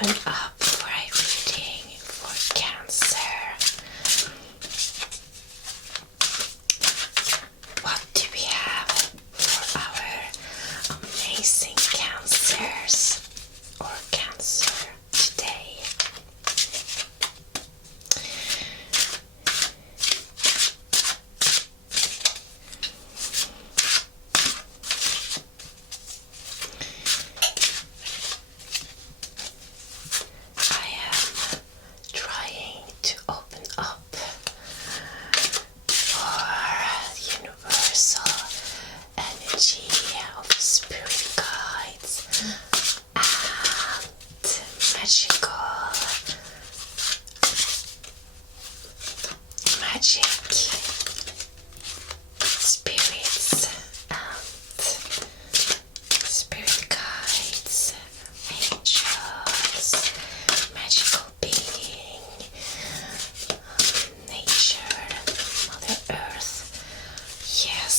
open up for a reading for Cancer. What do we have for our amazing Cancers or Cancer today? I am trying to open up for universal energy of spirit guides and magic spirits and spirit guides, angels, magical being, nature, Mother Earth. Yes.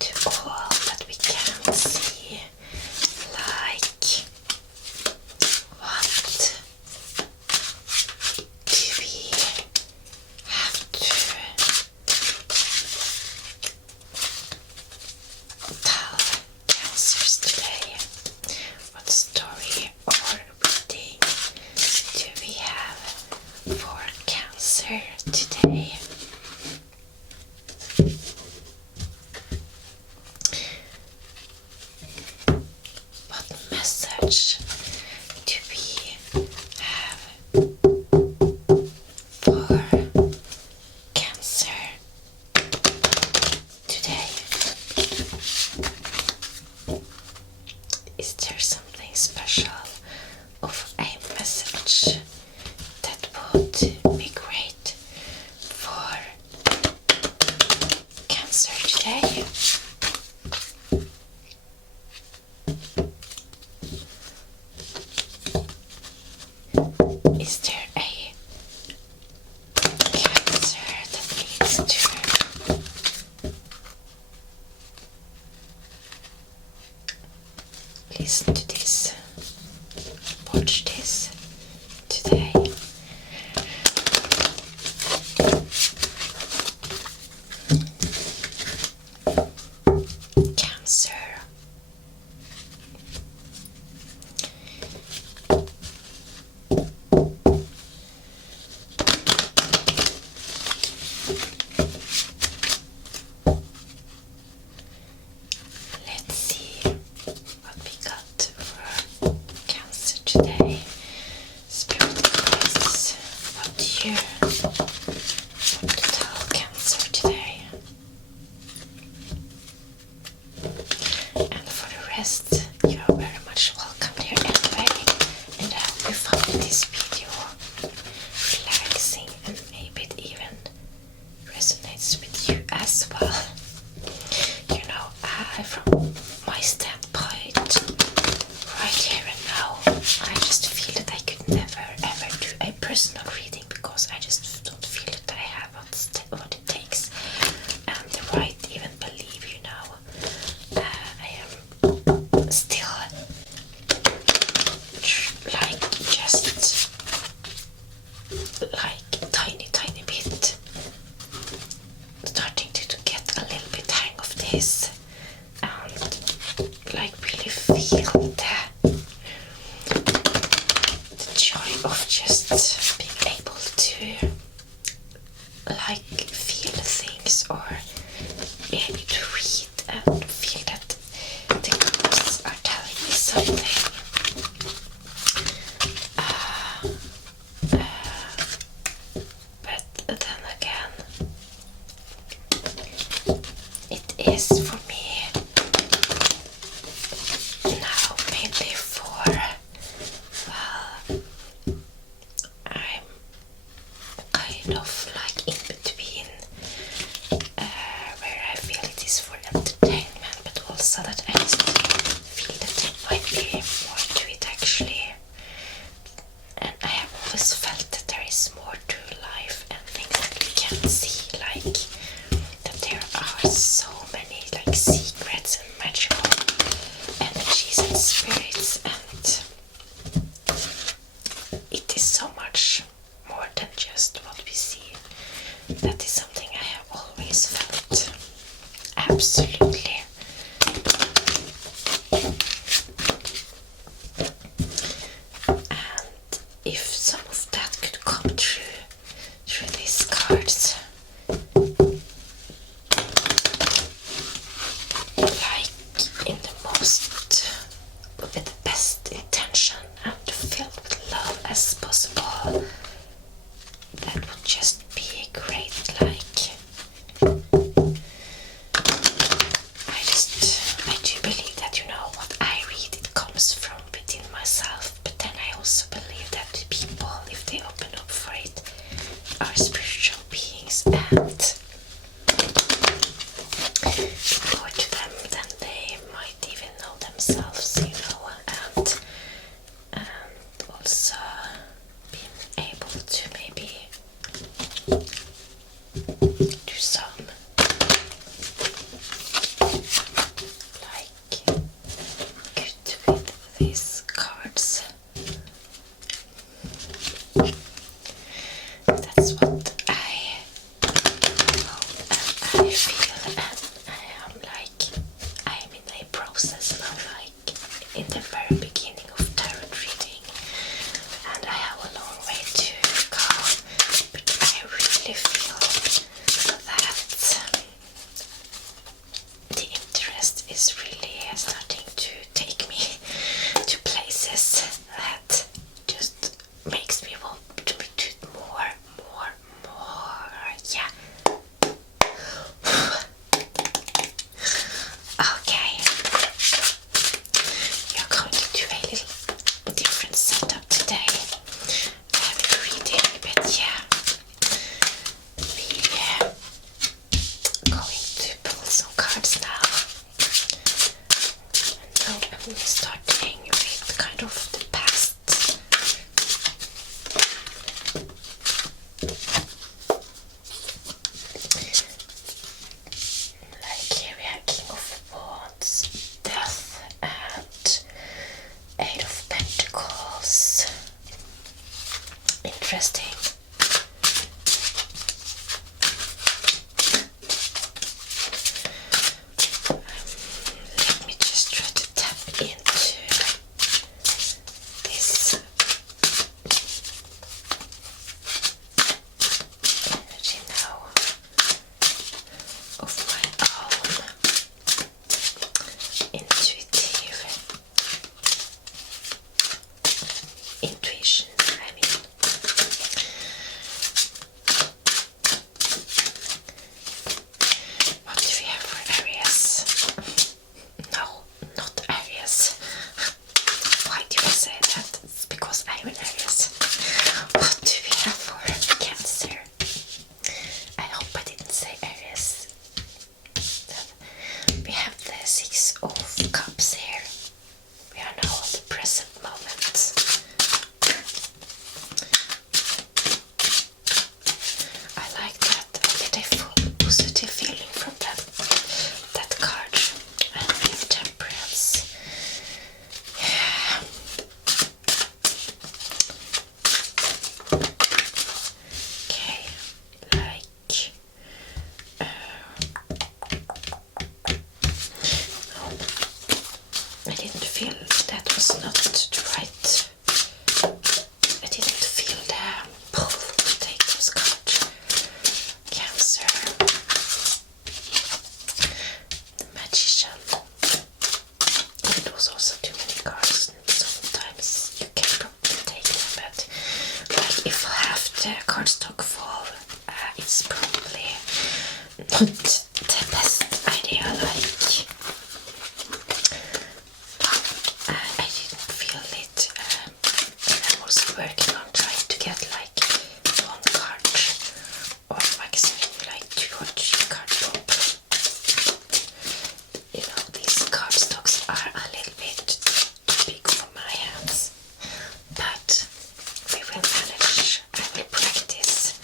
To all that we can see, like what do we have to tell Cancers today? What story or reading do we have for Cancer today? What message do we have for Cancer today? Is there something special of a message that would be great for Cancer today? Is there a Cancer that needs to listen to this, watch this today? Cancer. Let's see what we got for Cancer today. Spirit guides, what do you want to tell Cancer today? And for the rest, you are very much welcome here anyway, and I hope you found this video relaxing and maybe it even resonates with you as well. You know, from my standpoint, right here and now, I just feel that I could never ever do a personal reading because I just don't feel that I have what it takes and the right even believe, you know. I am still like just like tiny bit starting to get a little bit hang of this and like really feel the joy of just being able to like feel things or be able to read and feel that the cards are telling me something. But then again, it is for me now maybe for, well, I'm kind of like in between where I feel it is for entertainment but also that I just feel that there might be more to it actually, and I have always felt that there is more to life and things that we can't see, like that there are so many like secrets and magical absolutely. And if some of that could come through these cards, like in the most, with the best intention and filled with love as possible, that would just be great. Like, I do believe that, what I read, it comes from within myself, but then I also believe that the people, if they open up for it, are spiritual beings, and more to them than they might even know themselves, and also being able to maybe do some like good with these cards. That's what I hope and I feel, and I am in a process now, like in the very beginning of tarot reading, and I have a long way to go, but I really feel that the interest is really starting to take me to places that just makes me want to do more, yeah. Okay, we are going to do a little different setup today. Reading, but yeah, we going to pull some cards now. And now I'm starting with kind of the past. Like here we have King of Wands, Death, and Eight of Pentacles. Interesting. Let me just try to tap into this energy now of my own intuition, I mean. What do we have for Aries? No, not Aries. Why do I say that? It's because I'm an Aries. What do we have for Cancer? I hope I didn't say Aries. We have the Six of Cups here. We are now on the present moment. I like that. I get a full positive feeling from that card. And with Temperance. Yeah. Okay, like I didn't feel that was not right. I didn't feel the pull to take those cards. Cancer, the Magician. It was also too many cards. Sometimes you can probably take them, but like if half the cardstock fall, it's probably not the best idea. Like I didn't feel it. I'm also working on trying to get like one card or maximum like 2 or 3 card pop. These cardstocks are a little bit too big for my hands, but we will manage. I will practice.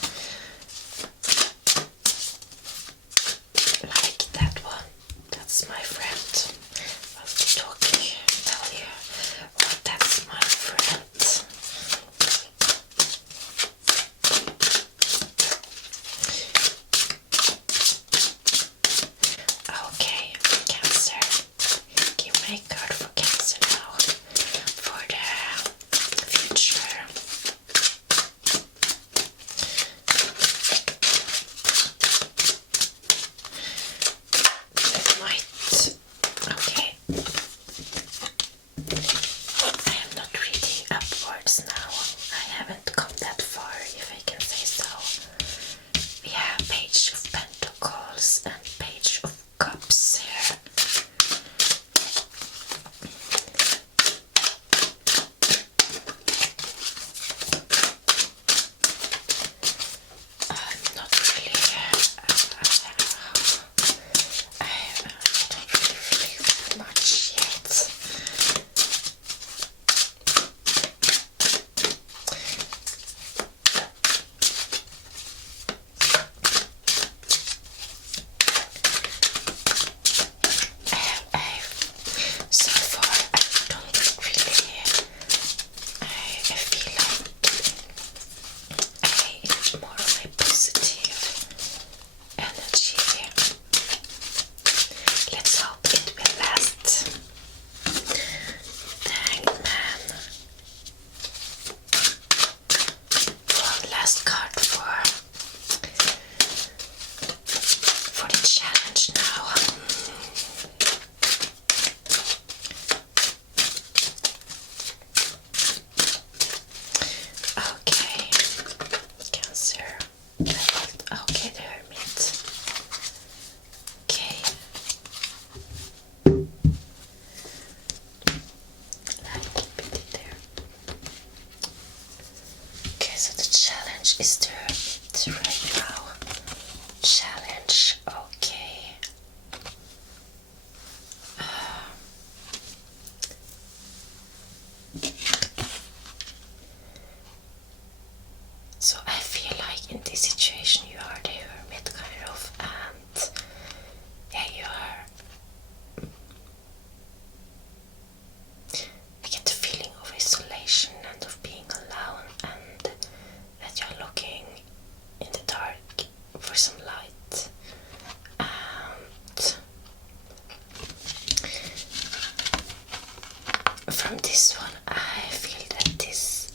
from this one, I feel that this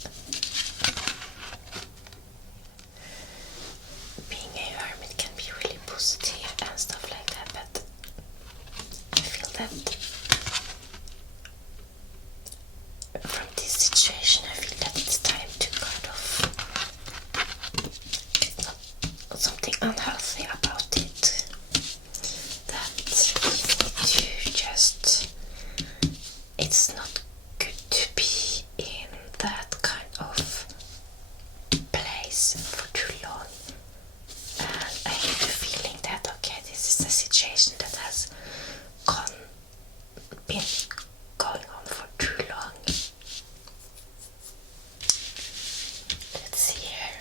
being a hermit can be really positive and stuff like that, but I feel that from this situation, I feel that it's time to kind of something unhealthy about it. That you need to just, it's not good to be in that kind of place for too long. And I have the feeling that, okay, this is a situation that has been going on for too long. Let's see here.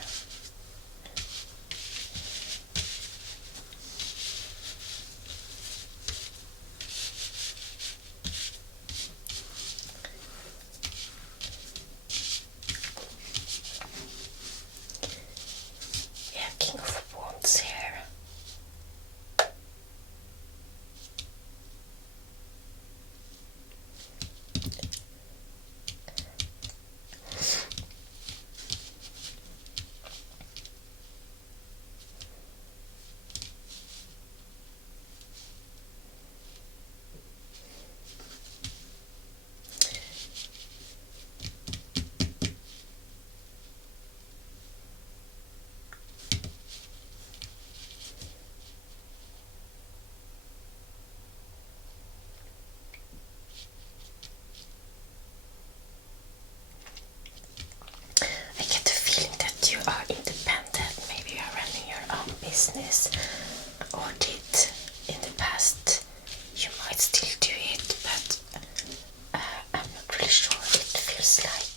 Yeah, King of Wands here. I get the feeling that you are independent, maybe you are running your own business, or did in the past. You might still do it, but I'm not really sure. It feels like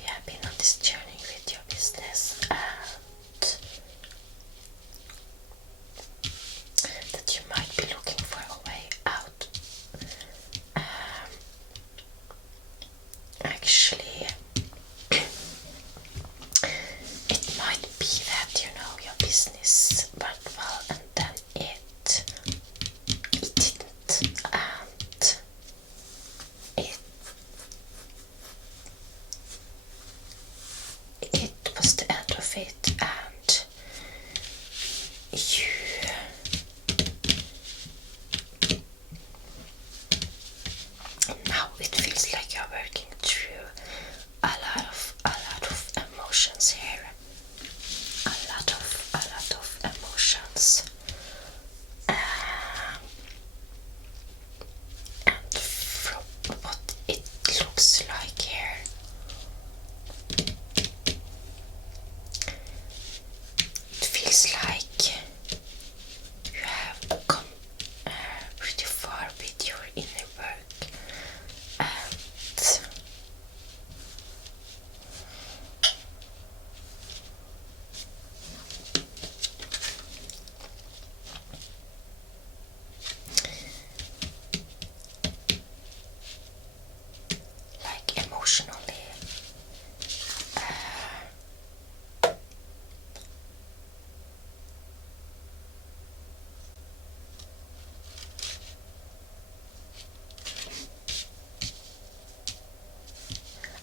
you have been on this journey with your business, and that you might be looking for a way out. Actually, it might be that, you know, your business went well and then it didn't, and it was the end of it, and you now it feels like you're working through a lot of emotions here. A lot of emotions. And from what it looks like here, it feels like you have come pretty far with your inner work, and like emotionally,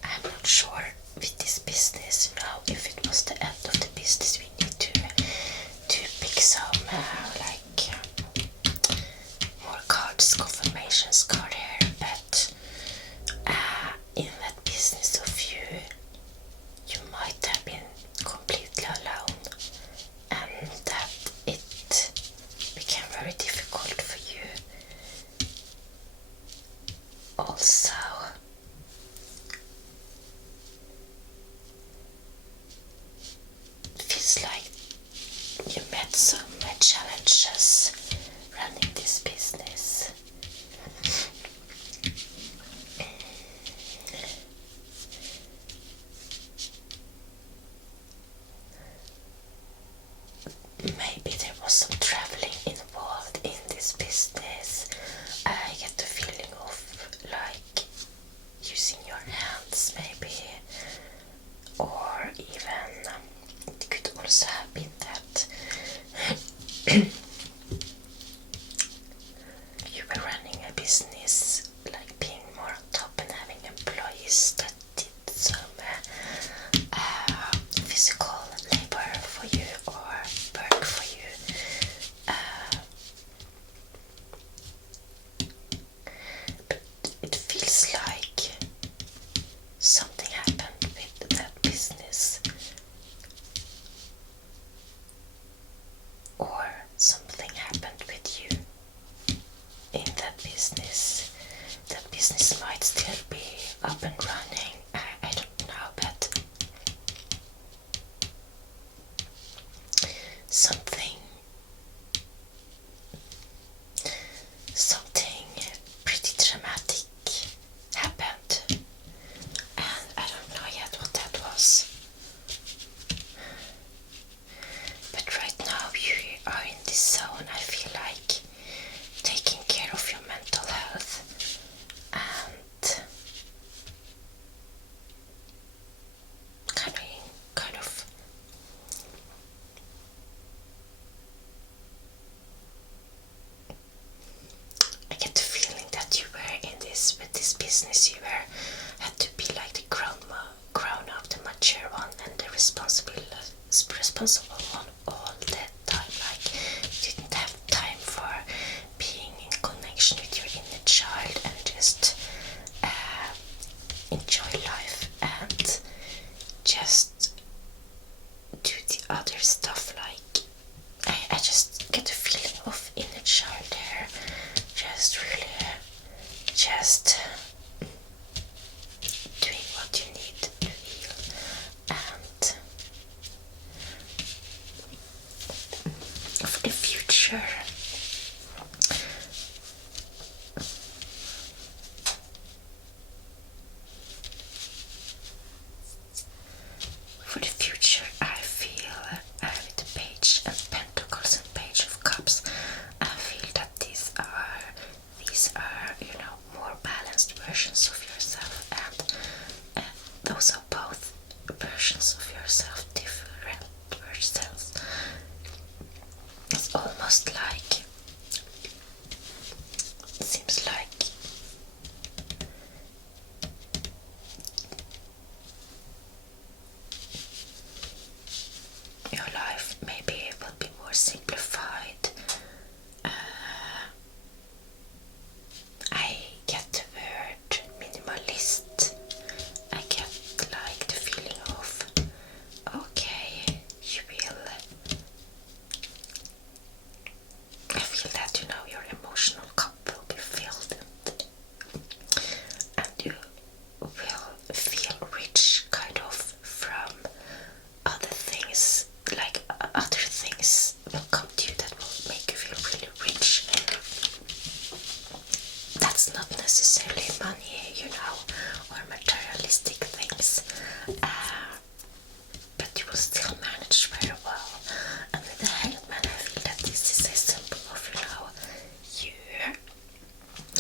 I'm not sure with this business now if it was the end of the business. We need to pick some more cards, confirmations card here, but in that business of you might have been completely alone, and that it became very difficult for you. Also, it feels like you met some challenges running this business. Maybe there was some traveling involved in this business. I get the feeling of like business, you had to be like the grown up, the mature one, and the responsible one all the time. Like, you didn't have time for being in connection with your inner child and just enjoy life and just do the other stuff. Like, I just get a feeling of inner child there, just really just doing what you need to heal. And for the future, I feel with the Page of Pentacles and Page of Cups, I feel that these are, you know, more balanced versions of yourself, and those are both versions of yourself, different versions. It's almost like, it seems like your life maybe will be more simplified. I get the word minimalist. I get like the feeling of, okay, you will, I feel that, you know, your emotional cup will be filled, and you will feel rich, kind of, from other things. Like, other things will come to you that will make you feel really rich. That's not necessarily money, you know, or materialistic things, but you will still manage very well. And with the Hangman, I feel that this is a symbol of, you know,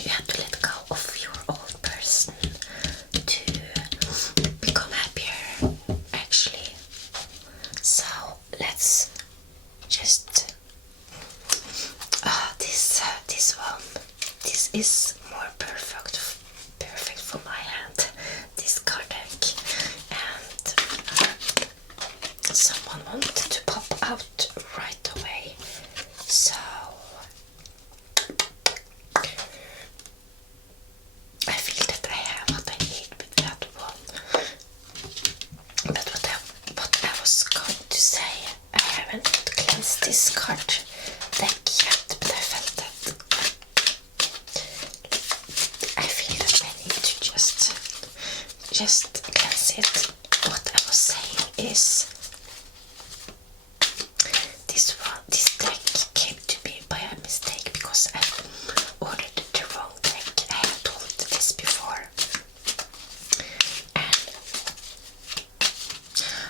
you have to let go of your old person to become happier, actually. So let's just this one. This is more perfect for my hand. This card deck, and someone wanted to pop out right away. So I feel that I have what I need with that one. But what I was going to say, I haven't cleansed this card deck yet, but I felt that I feel that I need to just cleanse it. What I was saying is, this deck came to me by a mistake because I ordered the wrong deck. I have told this before, and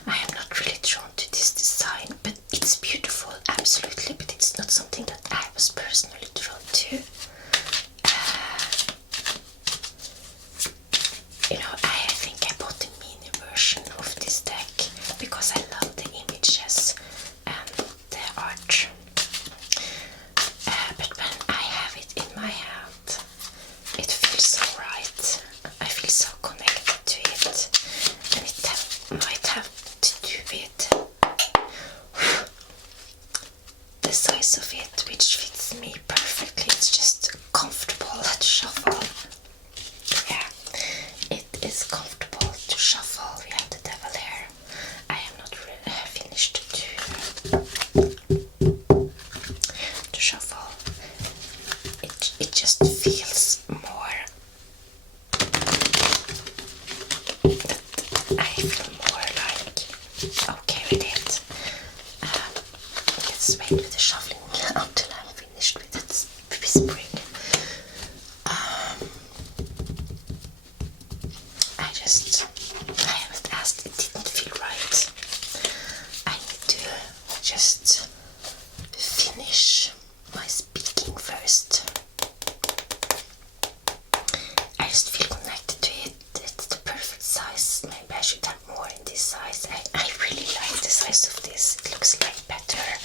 I am not really drawn to this design, but it's beautiful, absolutely, but it's not something that I was personally drawn to. You know, I think I bought the mini version of this deck because I love the images and the art. But when I have it in my hand, it feels so right. I feel so connected to it, and it might have to do with the size of it, which fits me perfectly. It's just comfortable to shuffle. Yeah, it is comfortable to shuffle. We have the devil here. I am not really finished to shuffle. It just feels more that I feel more like okay with it. Let's wait with the shuffling until I'm finished with it whispering. I haven't asked, it didn't feel right. I need to just finish my speaking first. I just feel connected to it. It's the perfect size. Maybe I should have more in this size. I really like the size of this. It looks like better,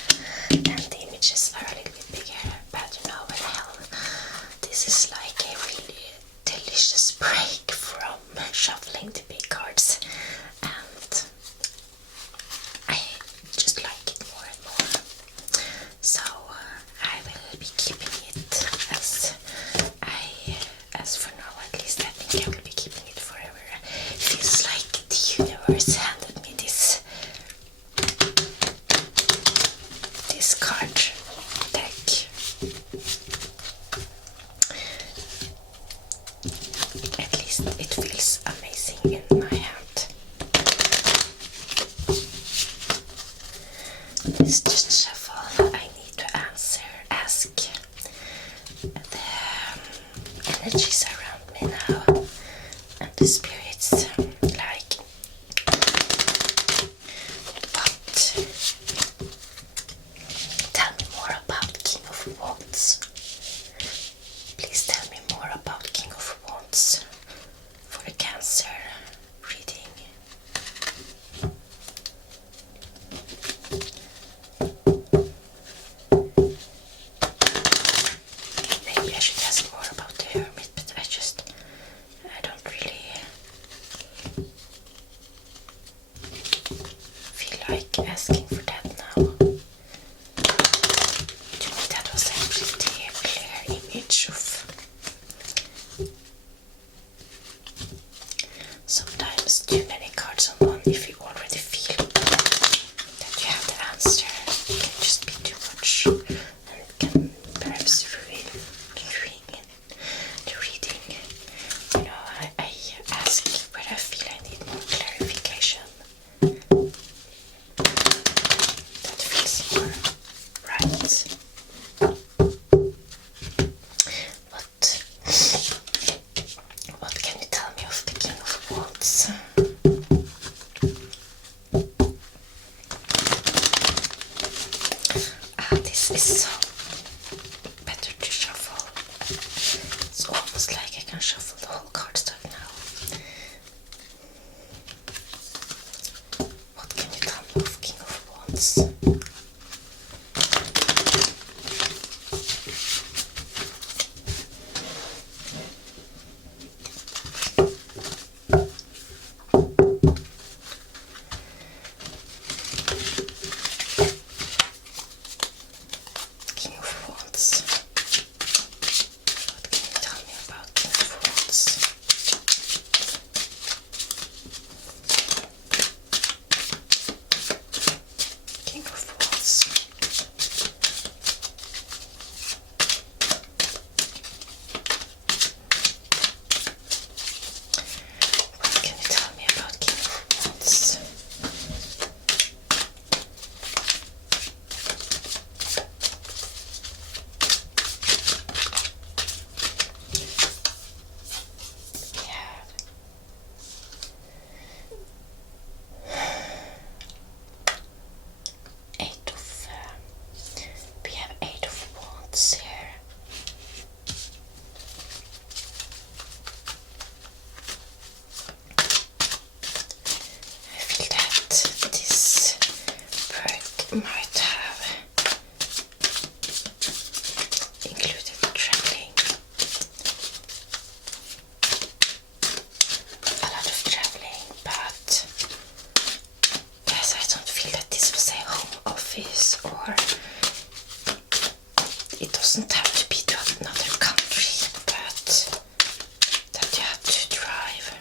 and the images are a little bit bigger. But you know, well, this is like a really delicious spray. energies around me now, and the spirits like, what? Tell me more about King of Wands. Please tell me more about King of Wands for a Cancer reading. Maybe I should ask more about the Hermit, but I don't really feel like asking for that now. To me that was a pretty clear image of sometimes too many cards on one. If you already feel that you have the answer, it can just be too much and it can perhaps ruin the reading. You know, I ask where I feel I need more clarification. That feels more right. What can you tell me of the King of Wands? This is so better to shuffle. It's almost like I can shuffle the whole cardstock now. What can you tell me of King of Wands? King of Wands. What can you tell me about King of Wands? King of Wands. What can you tell me about King of Wands? We have Eight of Wands here. I feel that this work might have included traveling. A lot of traveling, but yes, I don't feel that this was a home office, or it doesn't have to be to another country, but that you have to drive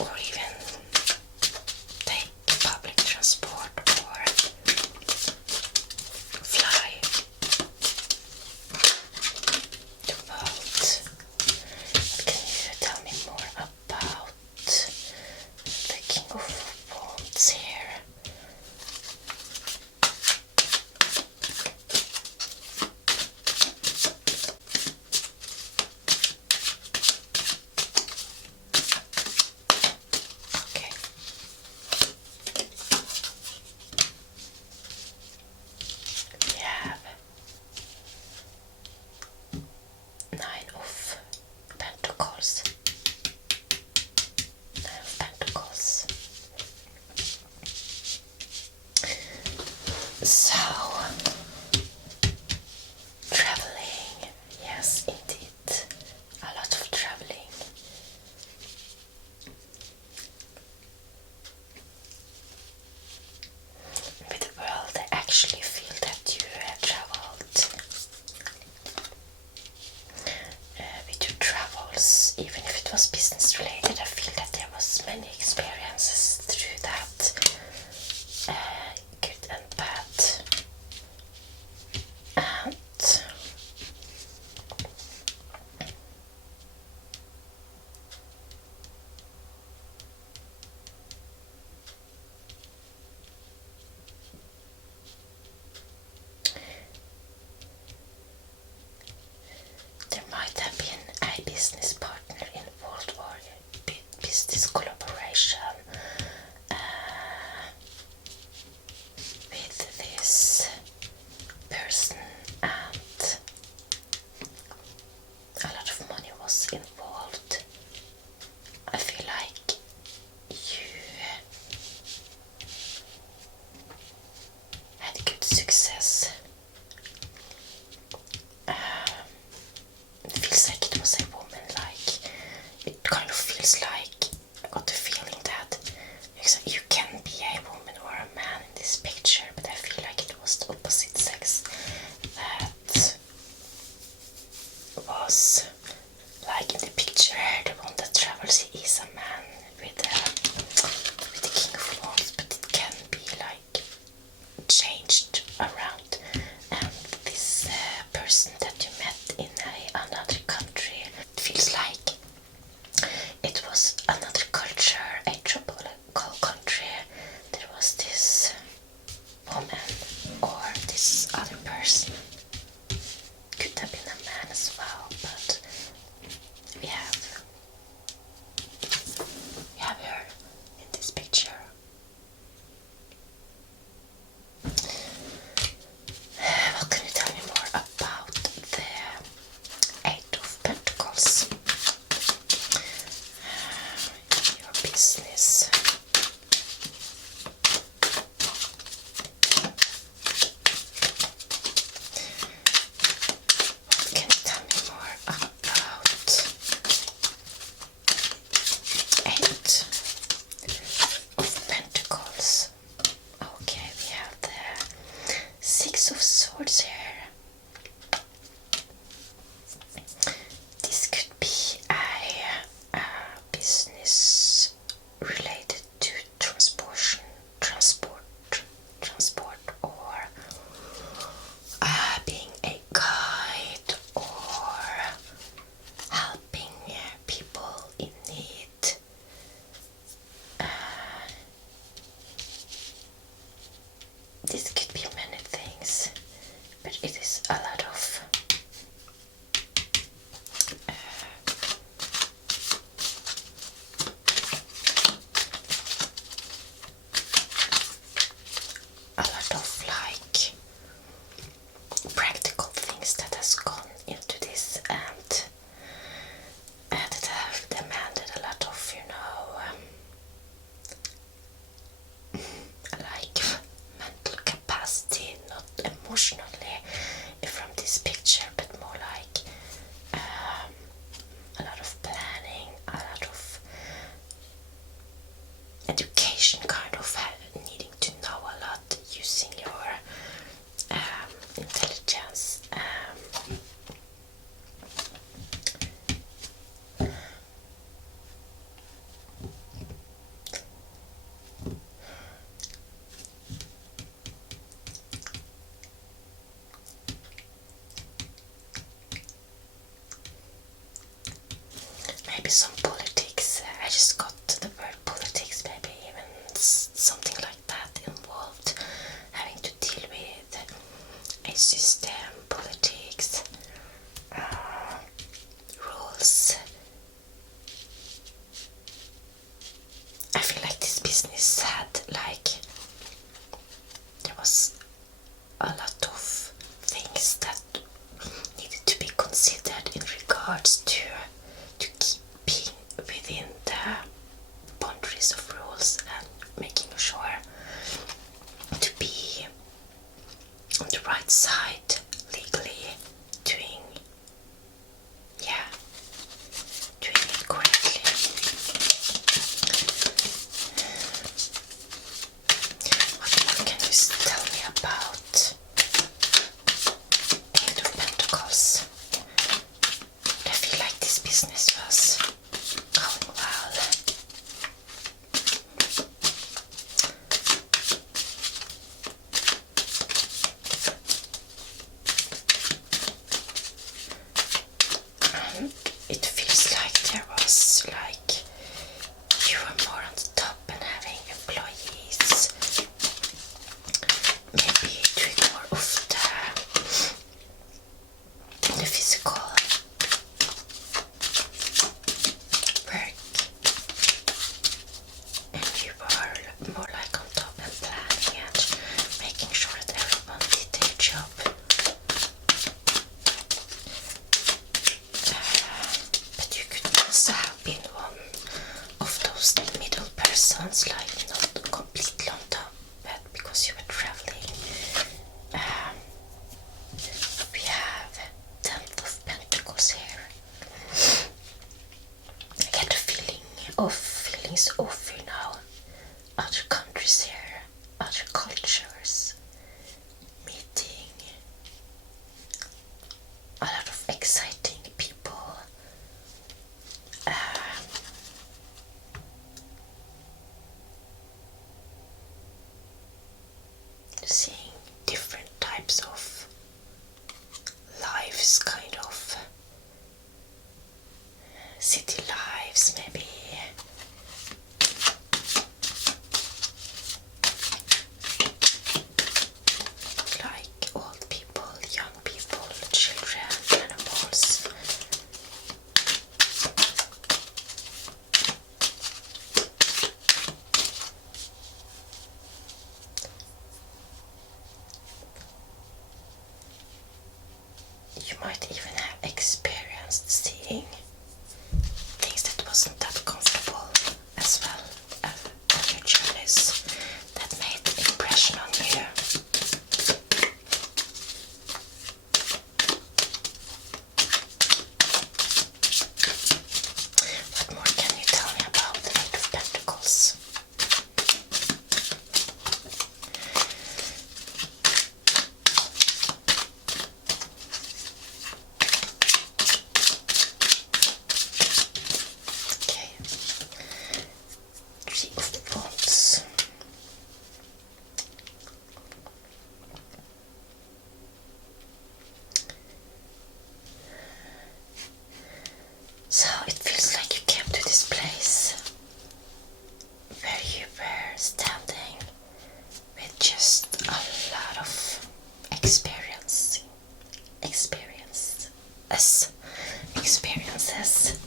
or even take public transport or fly the world. But can you tell me more about the King of Wands here? Okay. We have Nine of Pentacles. Nine of Pentacles. So, traveling. Yes, indeed. A lot of traveling. With the world, I actually feel that you traveled with your travels, even if it was business related. I feel that there was many experiences through that, good and bad. And there might have been a business partner involved or business collaboration with this person, and a lot of money was involved. I feel like you had good success. It feels like it was a woman, like it kind of feels like I got the feeling that you can be a woman or a man in this picture, but I feel like it was the opposite sex that was like in the picture. The one that travels, he is a man with the King of Wands, but it can be like changed around. And this person that you met in another country, it feels like it was another culture, a tropical country. There was this woman or this other person. Could have been a man as well, but we have her in this picture. What can you tell me more about the Eight of Pentacles? Your business. What can you tell me more about Eight of Pentacles? Okay, we have the Six of Swords here. This could be a business related to transport, or being a guide or helping people in need. This could be many things, but it is a lot of like practical things that has gone into this, and that have demanded a lot of, like mental capacity, not emotionally from this picture, but more like a lot of planning, a lot of education, kind of needing to know a lot, using your intelligence. Maybe some politics. I just got the word politics, maybe even something like that involved, having to deal with a system, politics, rules. I feel like this business had like there was a lot of things that needed to be considered in regards to keeping within the boundaries of rules and making sure to be on the right side legally, doing it correctly. What more can you tell me about Eight of Pentacles? I feel like this business was going well. And it feels like there was like you were more on the top and having employees, maybe doing more of the physical is awful now. Other countries here, other cultures, meeting a lot of exciting people. Seeing different types of lives, kind of city lives, maybe. Like old people, young people, children, animals. You might even have experienced seeing things that wasn't that comfortable as well on your journeys that made an impression on you. What more can you tell me about the Eight of Pentacles? Okay. Three of Wands. So it feels like you came to this place where you were standing with just a lot of experiences,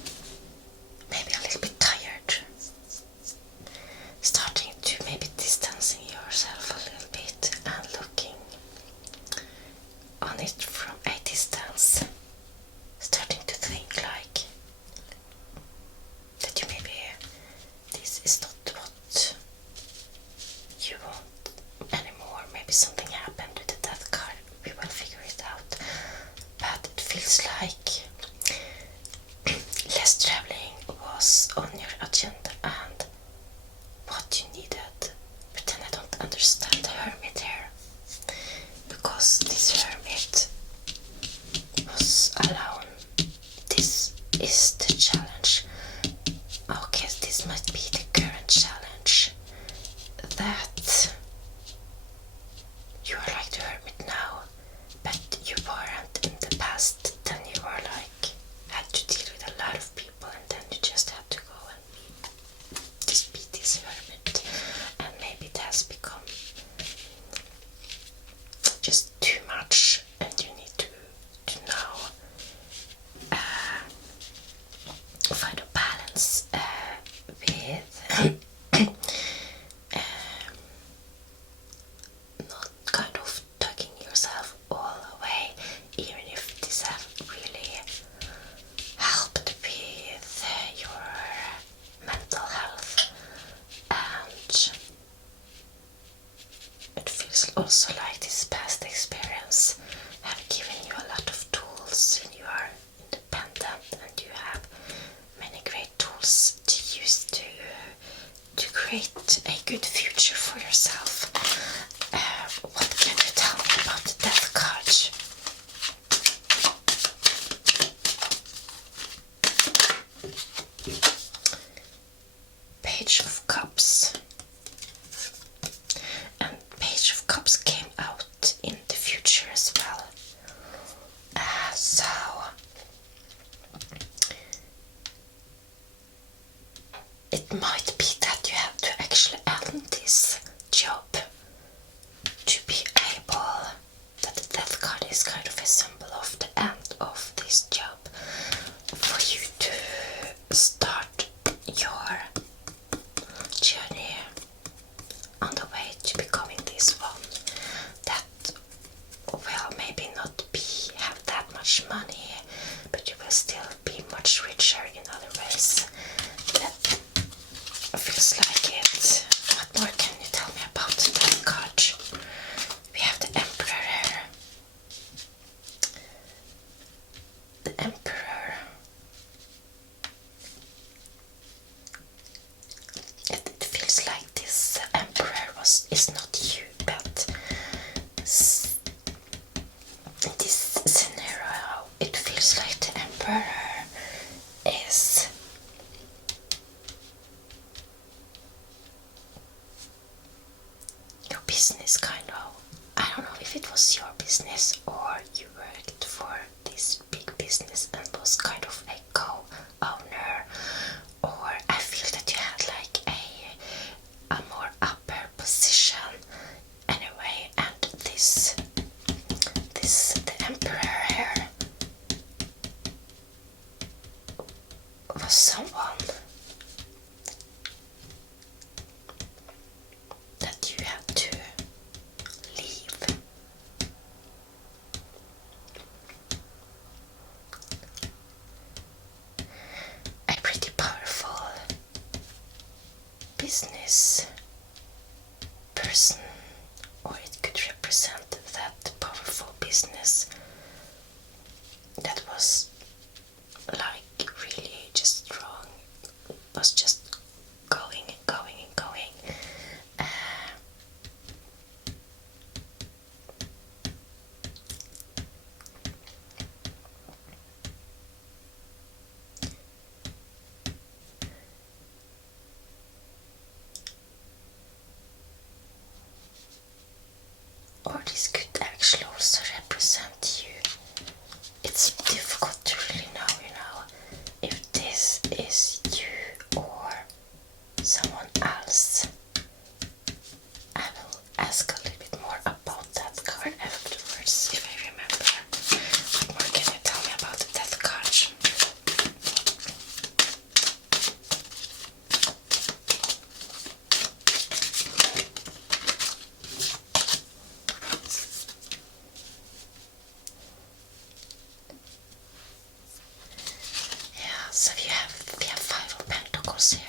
maybe a little bit tired, starting to maybe distancing yourself a little bit and looking on it from a distance, starting to think like that you maybe this is not what you want anymore. Maybe something happened with the death card, we will figure it out, but it feels like less traveling was on your agenda and what you needed. But then I don't understand the hermit here, because this hermit was alone. This is the challenge. Okay, this might be the current challenge, that you are like the hermit now, but you weren't in the past. Then you were like, had to deal with a lot of people, and then you just had to go and just be this hermit, and maybe it has become just too much, and you need to now find a balance with not kind of tugging yourself all away, even if this has really helped with your mental health. And it feels also like this past experience have given you a lot of tools, and you are independent, and you have many great tools to use to create a good future for yourself. What can you tell me about the death card? Page of Cups. And Page of Cups came out in the future as well. So it might be that you have to actually end this job to be able, that the death card is kind of a symbol of the end of this job, for you to start your journey on the way to becoming this one that will maybe not have that much money, but you will still be much richer in other ways. That feels like it. What more can you tell me about that card? We have the Emperor here. The Emperor emperor is your business, kind of. I don't know if it was your business or you worked for this big business and was kind of a co-owner, or I feel that you had like a more upper position anyway, and this the emperor here was someone that you had to leave. A pretty powerful business person, or it could represent that powerful business that was like really just strong, was just going and going and going. Or this could actually also represent you. It's difficult to really know, if this is you or someone else. I will ask a little bit more about that card afterwards, if I remember. What more can you tell me about that card? Yeah, so we have 5 of Pentacles here.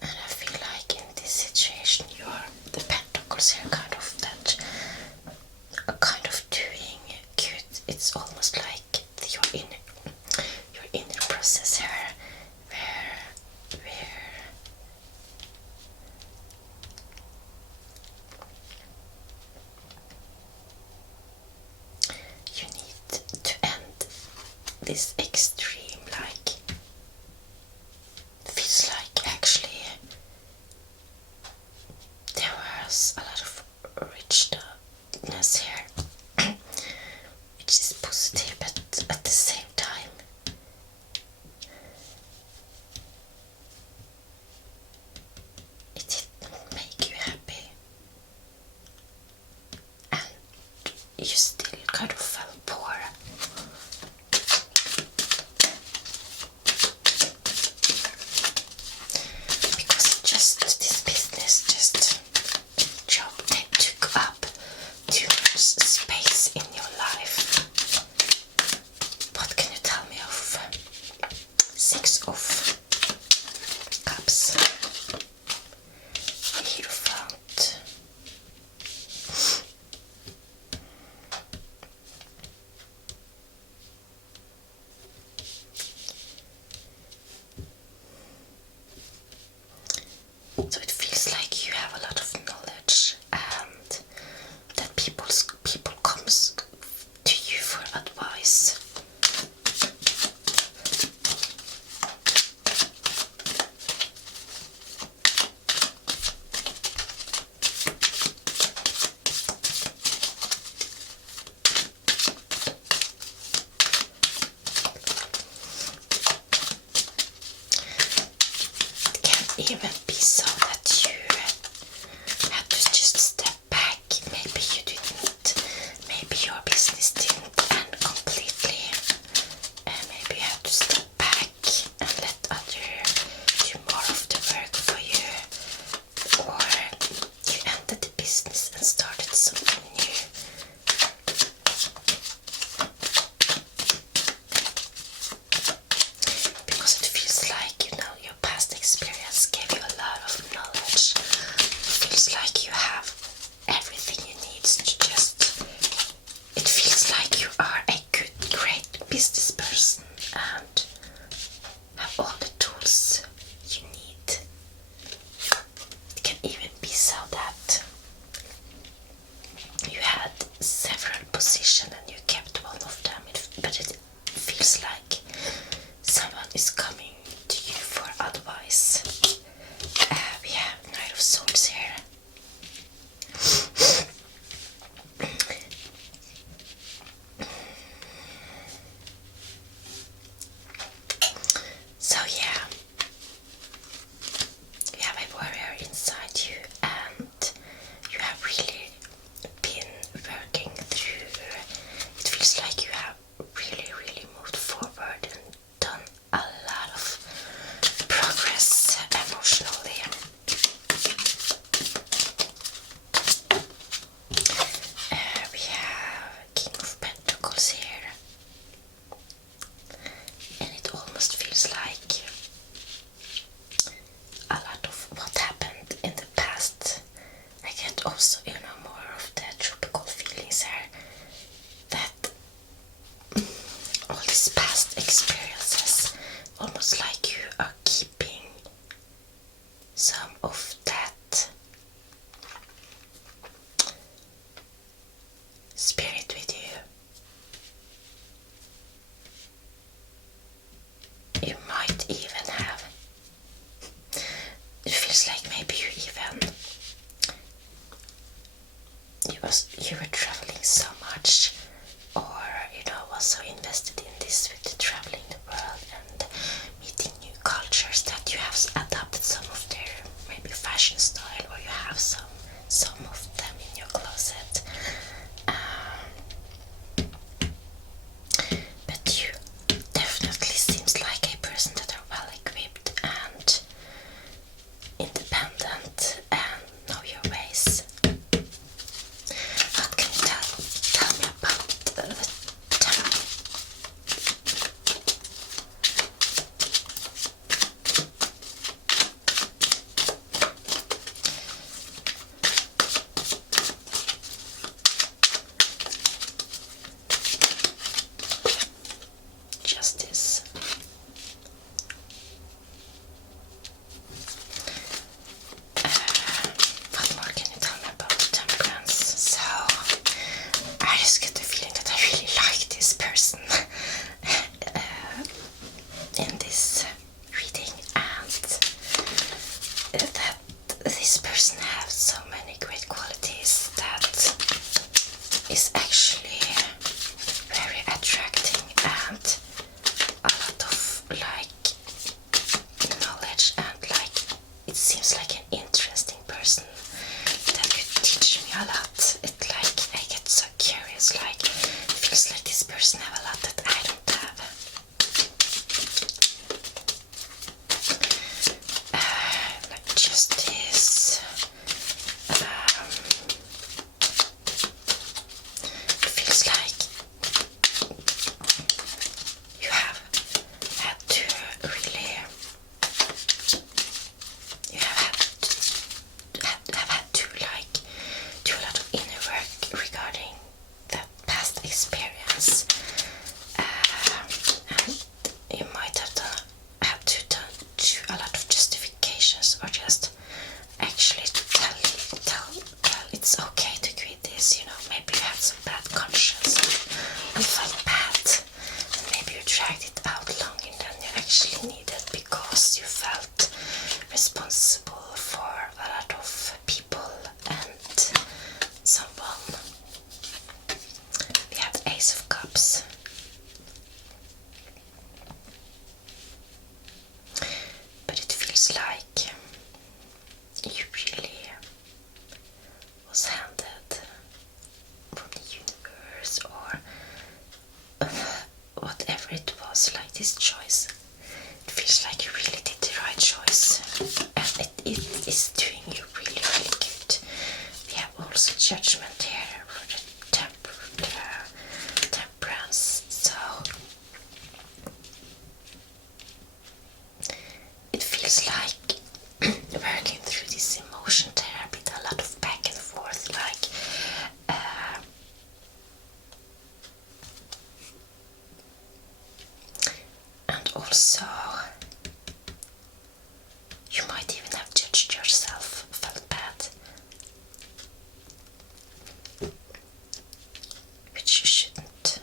And I feel like in this situation the Pentacles here kind of that kind of doing good. It's almost like your inner process here where you need to end this extreme, like feels like actually there was a lot of richness here, which is positive, but at the same time it didn't make you happy, and you still kind of felt poor. is coming to you for advice. We have Knight of Swords here. So yeah, you have a warrior inside you, and you have really been working through. It feels like you have really moved forward and done a lot of progress emotionally. We have King of Pentacles here, and it almost feels like a lot of what happened in the past. I get also, more of the tropical feelings here, that all these past experiences, almost like you are keeping some of that spirit with you. You might even have, it feels like maybe you were traveling so much, or was so invested in this with the traveling the world and meeting new cultures, that you have adopted some of their maybe fashion style, or you have some of them in your closet. But you definitely seems like a person that are well equipped and independent and know your ways. What can you tell me about the temple? Justice. What more can you tell me about temperance? So, I just get the feeling that I really like this person in this reading, and that this person has so many great qualities that is actually very attracting, and a lot of knowledge, and it seems like an interesting person that could teach me a lot. I get so curious, it feels like this person have a lot that I don't have. Like justice. It feels like you have had to really, you have had to do a lot of inner work regarding that past experience, and you might have had to do a lot of justifications, or just actually tell it's okay to quit this. Maybe you had some bad conscience and felt bad, and maybe you dragged it out longer than you actually needed, because you felt responsible for a lot of people and someone. We have the Ace of Cups. But it feels like you really was handed from the universe, or whatever it was, like this choice. It feels like you really did the right choice, and it is doing you really good. We have also Judgment here for the temperance. So it feels like working through this emotion therapy, a lot of back and forth, and also you might even have judged yourself, felt bad, which you shouldn't.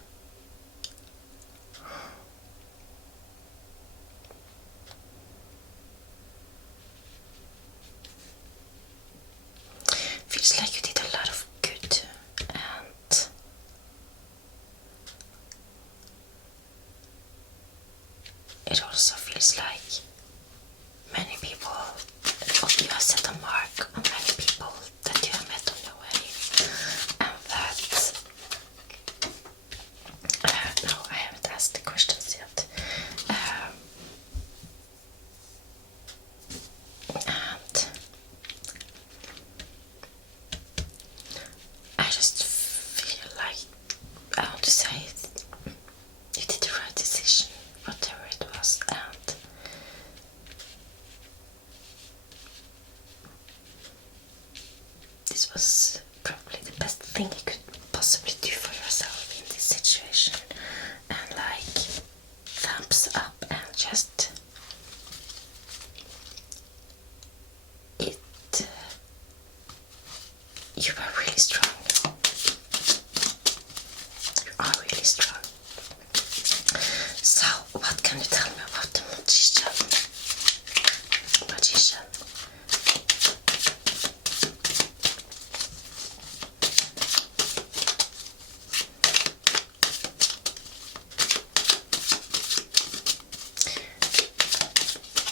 feels like you did a lot of good, and it also feels like many people, you have set a mark on many people that you have met on your way, and that no, I haven't asked the questions yet. And I just feel like I want to say you did the right decision, whatever it was, and this was probably the best thing you could possibly do for yourself in this situation. And like, thumbs up, and just you are really strong. You are really strong. So, what can you tell me about the magician? Magician.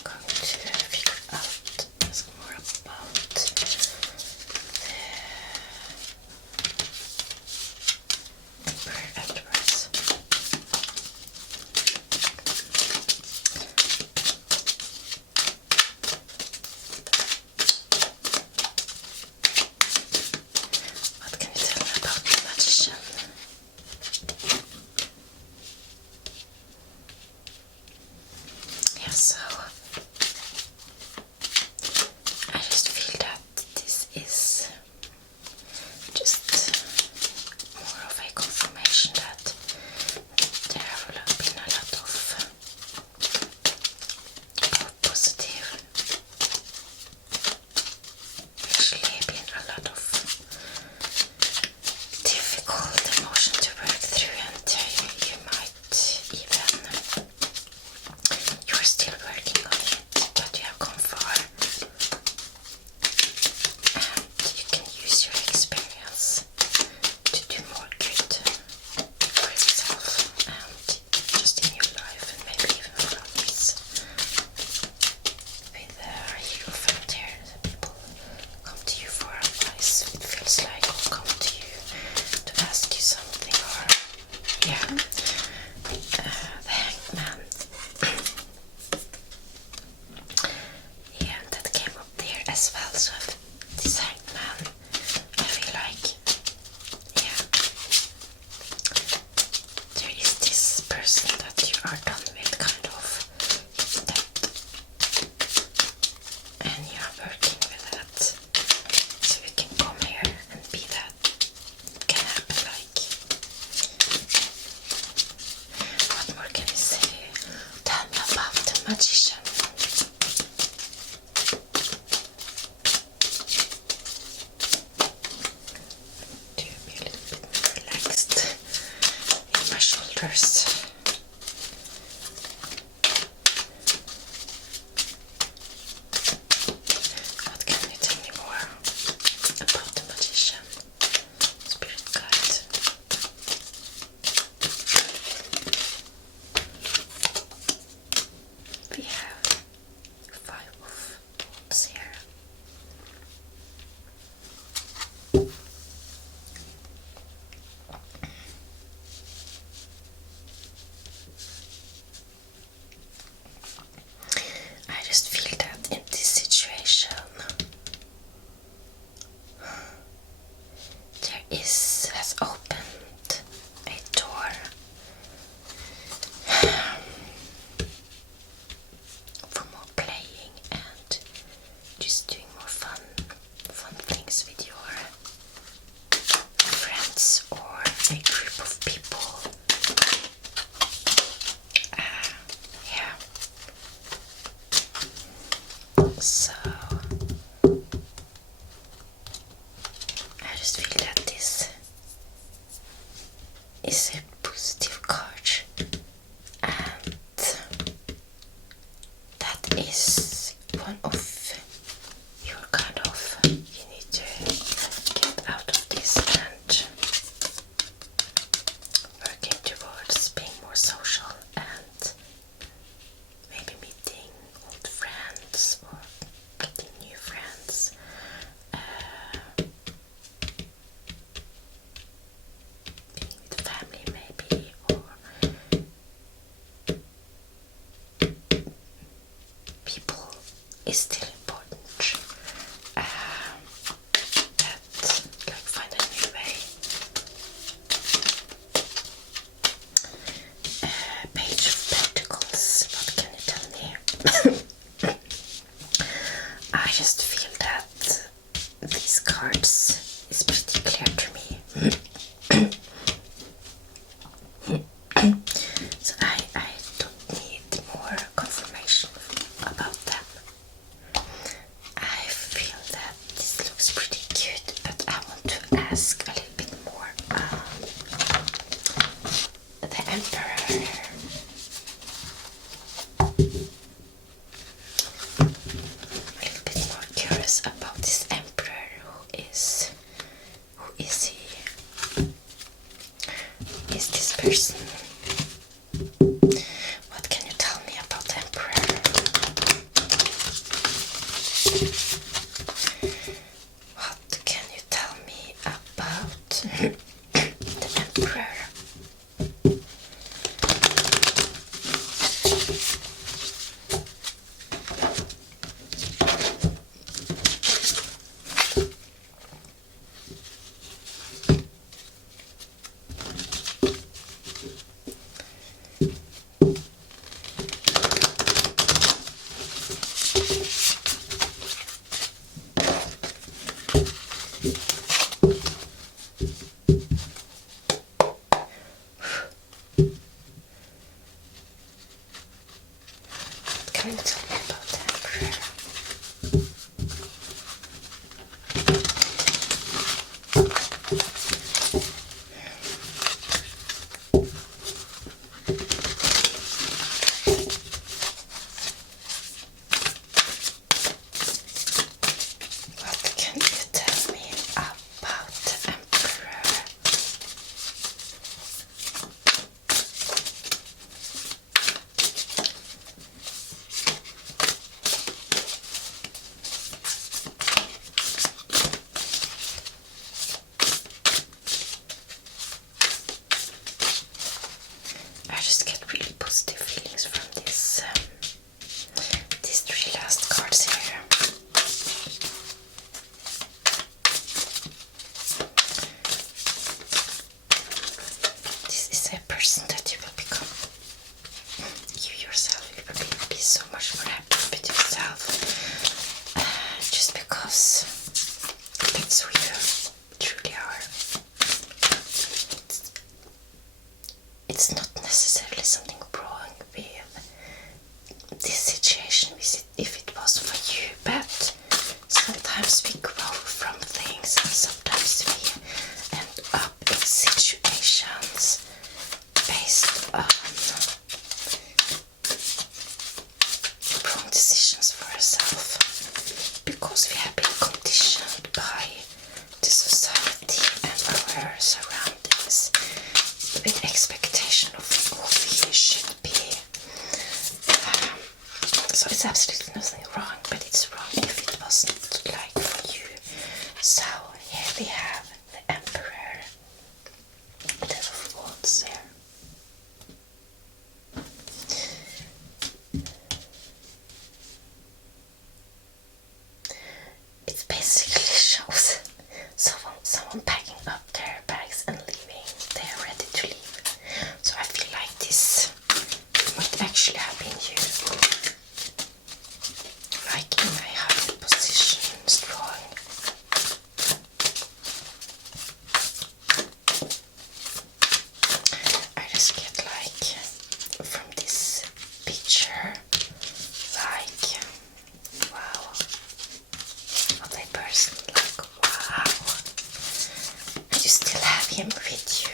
Going to figure out some more about afterwards. What can you tell me about the magician? Yeah, so I just feel that this is just more of a confirmation that there have been a lot of positive, actually been a lot of difficult emotion to work through, and you might even, you're still working on it, but you have come far, and you can use your experience to do more good for yourself and just in your life, and maybe even for others. With Hero Frontier, people come to you for advice, it feels like, or come to you to ask you something, or yeah, the Hangman. Yeah, that came up there as well. So this Hangman, I feel like, yeah, there is this person that you are done with, kind of, that, and you are working with that, so we can come here and be that, can happen, like, what more can you say? Tell me about the magician. To be a little bit more relaxed in my shoulders. What can you tell me more about the magician? Spirit guide. We have 5 of cups here. I just feel that in this situation there has opened a door for more playing and just doing more fun things with your friends or a group of people. Yeah. So I just feel that this is a positive card, and that is one of your kind of, you need to is still important. That like find a new way. Page of Pentacles. What can you tell me? I just feel that these cards is pretty clear to me. So I don't need more confirmation about them. I feel that this looks pretty cute, but I want to ask a little bit more. The Emperor. A little bit more curious about this Emperor. Who is he? Is this person? What can you tell me about the Emperor? What can you tell me about the Emperor? Can you tell me about the Emperor? What can you tell me about the Emperor? I just get really positive feelings from these three last cards here. This is a person that you will become. You yourself, you will be so much more happy with yourself. Just because that's who you truly are. It's not necessarily something wrong with this situation if it was for you, but sometimes we grow from things and sometimes we end up in situations based on wrong decisions for ourselves because we have been conditioned by the society and our surroundings with expectation of who we should be. So it's absolutely nothing wrong, but it's wrong if it wasn't like for you. So here we have the Emperor, Ten of Wands here. It basically shows someone packing up their bags and leaving. They are ready to leave. So I feel like this might actually have been you. Like in a high position, strong. I just get like from this picture, like wow, what a person, like wow. And you still have him with you.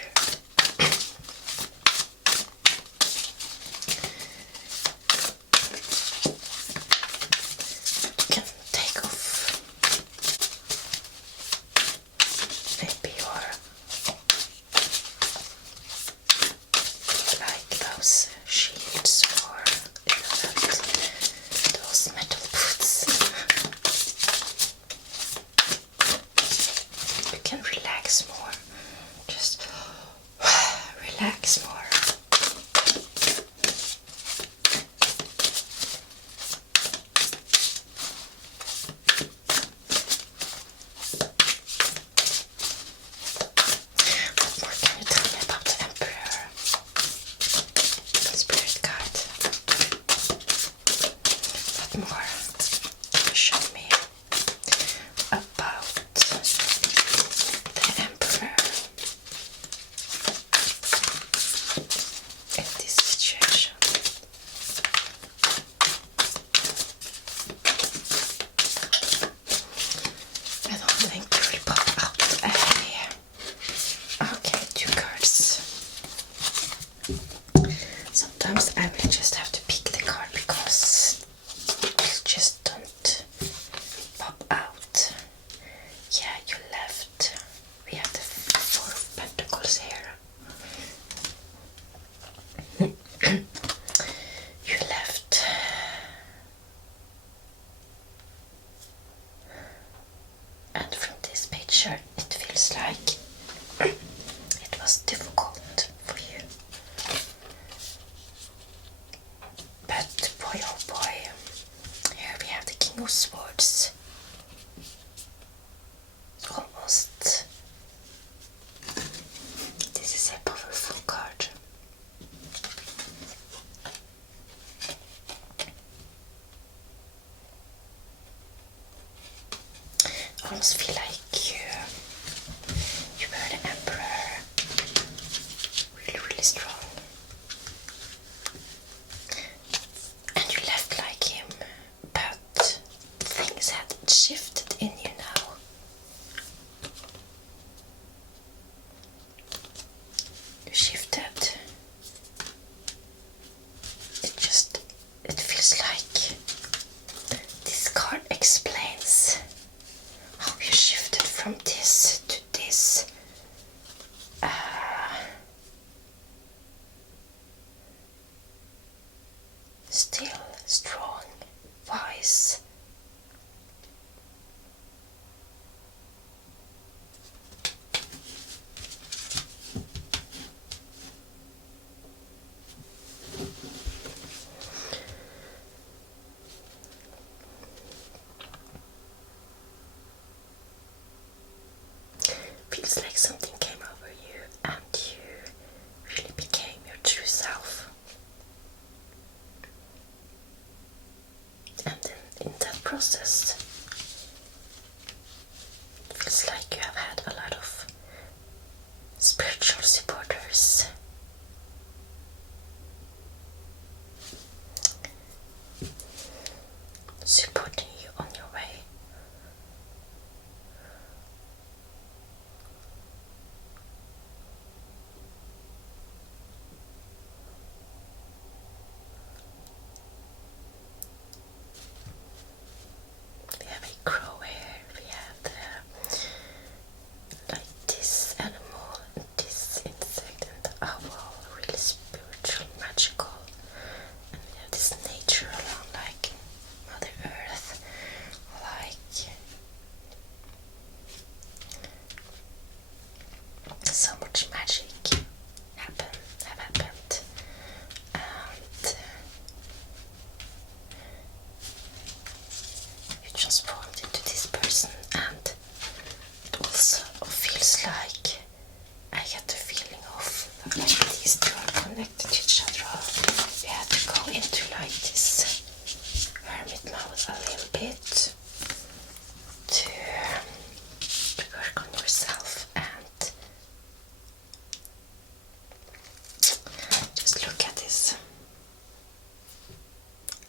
I just have to pick the card because it just don't pop out. Yeah, you left. We have the Four of Pentacles here. You left. And from this picture, it feels like it was difficult for you. But boy, oh boy, here we have the King of Swords. Almost. This is a powerful card. I almost feel like you were the Emperor. Really, really strong. And you left like him, but things had shifted in you now. You shifted. It feels like this card explains how you shifted from this to this. Still strong, wise. Feels like something came over you and you really became your true self. And then in that process, it feels like you have had a lot of spiritual supporters. Supporting you on your way. We have a crow here, we have like this animal and this insect and the owl, really spiritual, magical. And we have this nature along like Mother Earth, like so much magic have happened, and you transformed into this person, and it also feels like I get the feeling of like these two are connected to each other. You had to go into like this hermit mode a little bit to work on yourself, and just look at this.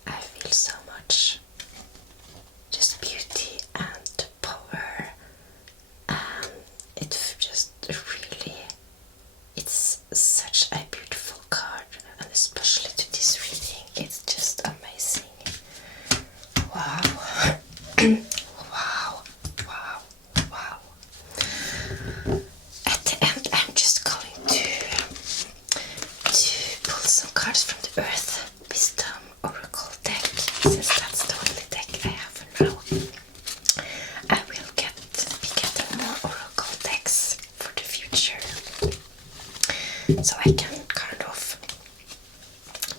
I feel so much just beauty and power, and it just really, it's such a beautiful card, and especially to this reading, it's just amazing. Wow. Wow, wow, wow. At the end, I'm just going to pull some cards from the Earth Wisdom Oracle deck, since that's the only deck I have for now. I will be getting more Oracle decks for the future, so I can kind of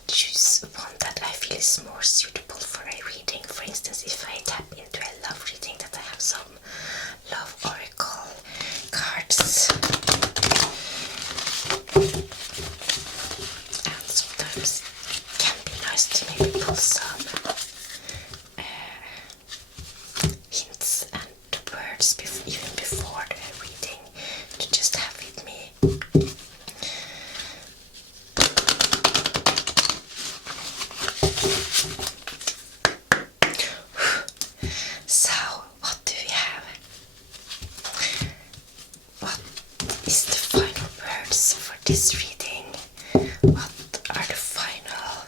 choose one that I feel is more suitable for a reading. For instance, if I tap into a love reading, that I have some love oracle cards. And sometimes it can be nice to maybe pull some hints and words even before the reading to just have with me. So, what do we have? What is the final words for this reading? What are the final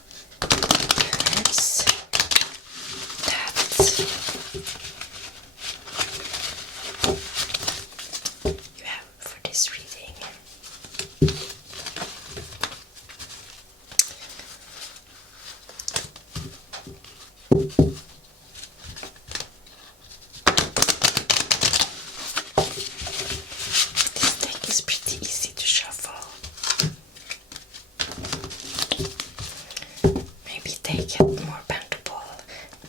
This deck is pretty easy to shuffle. Maybe they get more bendable.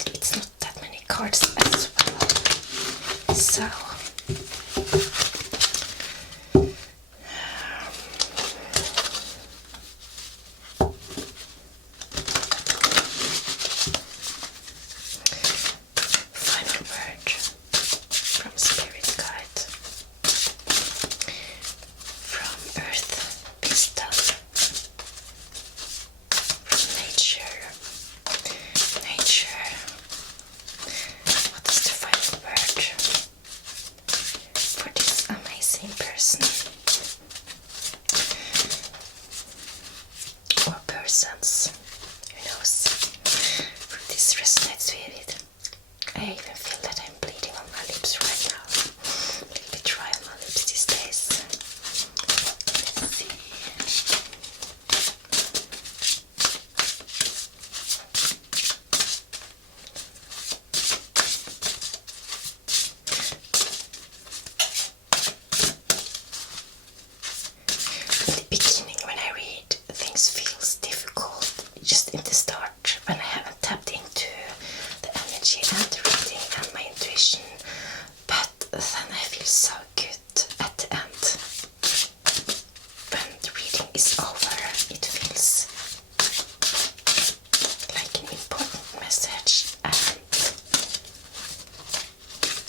It's not that many cards as well. So final word from Spirit Guide, from Earth Pistol, from Nature. What is the final word for this amazing person or persons? Who knows? This resonates with it. I even feel that I'm bleeding on my lips right now. A little bit dry on my lips these days. Let's see. In the beginning, when I read, things feels difficult. Just in the start, when I haven't tapped into the energy and the reading and my intuition, but then I feel so good at the end. When the reading is over, it feels like an important message, and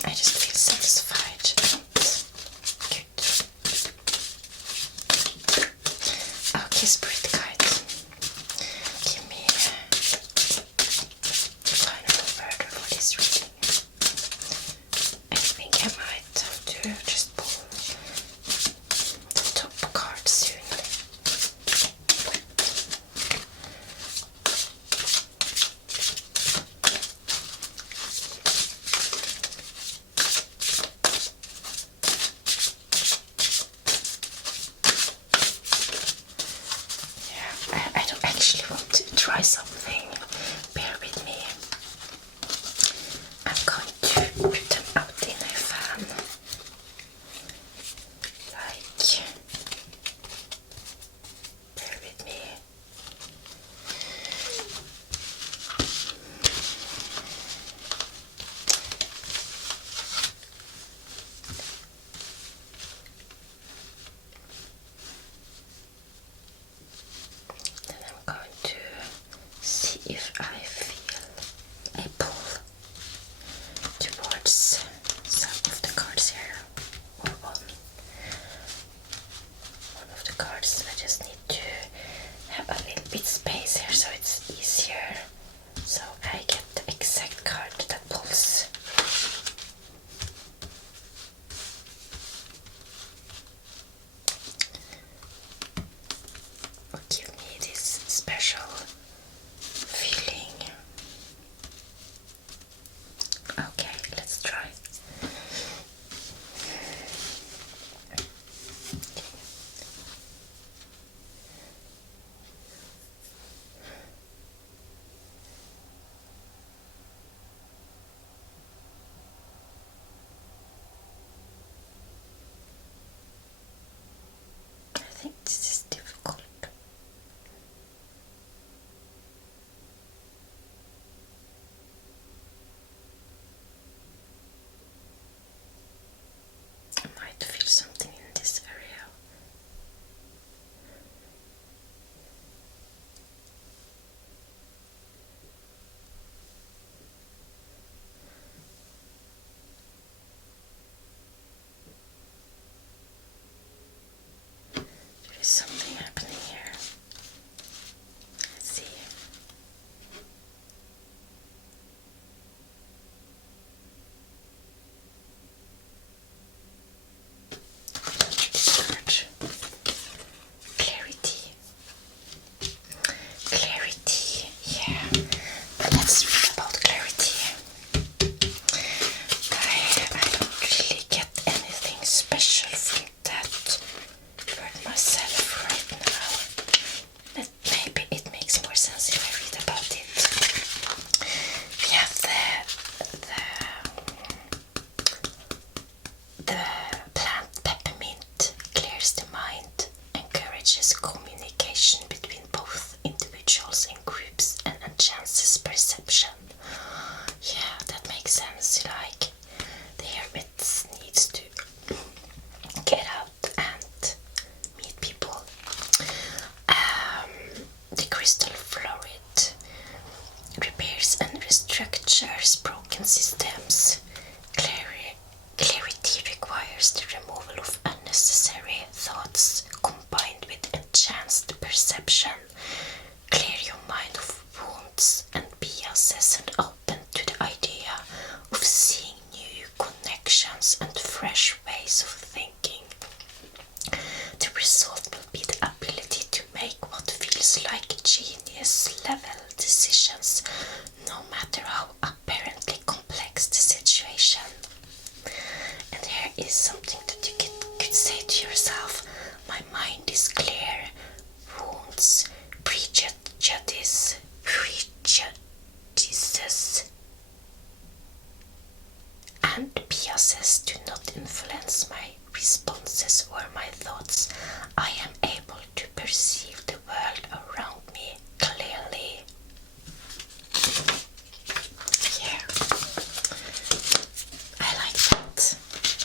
I just feel satisfied and good. Okay, Spirit Guide, give me the final word for this reading. I think I might have to just pull the top card soon. Yeah, I don't actually want to try something. Bear with me. I'm going to put them out in a fan. Like, bear with me. Then I'm going to see if I feel a pull towards some of the cards here, or one of the cards. I just need to have a little bit space here so it's easier, so I get the exact card that pulls. Will give me this special feeling. Okay, let's try. I think this is difficult. I might feel something in this area. There is something happening here. Let's see. Clarity. Clarity, yeah. But let's read about clarity. I don't really get anything special from that word myself right influences perception. Yeah, that makes sense. Like, the hermit needs to get out and meet people. The crystal fluoride repairs and restructures broken systems. Clarity requires the removal of unnecessary thoughts combined with enhanced perception. Clear your mind of wounds and biases and open to the idea of seeing new connections and fresh ways of thinking. The result will be the ability to make what feels like genius level decisions, no matter how apparently complex the situation. And here is something that you could say to yourself: my mind is clear. Wounds, prejudices, and biases do not influence my responses or my thoughts. I am able to perceive the world around me clearly. Yeah, I like that.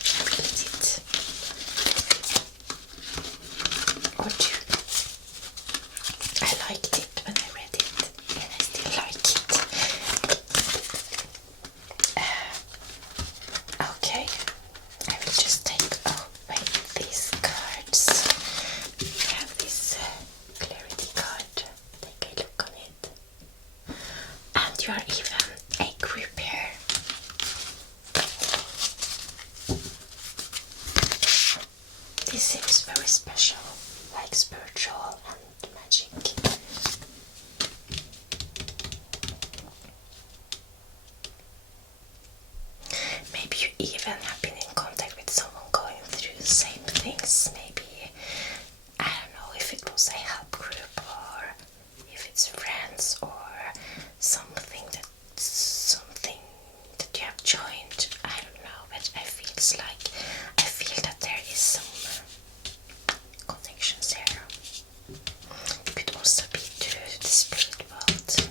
I really did. Or do. I liked it when I read it, and I still like it. Okay, I will just take away these cards. We have this clarity card. Take a look on it. And you are even a grouper. This seems very special, like spiritual and magic. Maybe you even have been in contact with someone going through the same things. Maybe, I don't know if it was a help group or if it's friends or something that you have joined. I don't know, but I feel that there is some connections here. It could also be to the spirit world.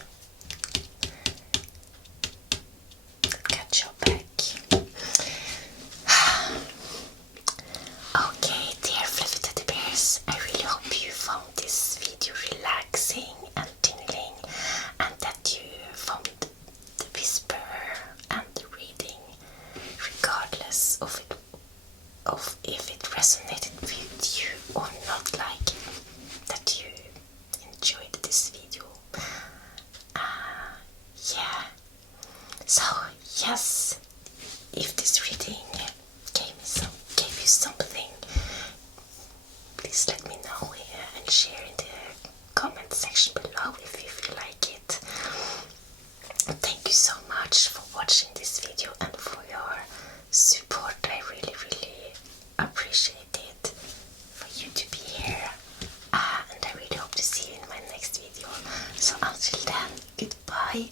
Catch your back. Okay, dear fluffy teddy bears, I really hope you found this video relaxing and tingling, and that you found the whisper and the reading, regardless of if it resonated with you or not, like that you enjoyed this video. Yeah. So yes, if this reading gave you something, please let me know and share in the comment section below if you feel like it. Thank you so much for watching this video and for your support. I really appreciate it for you to be here. And I really hope to see you in my next video. So until then, goodbye.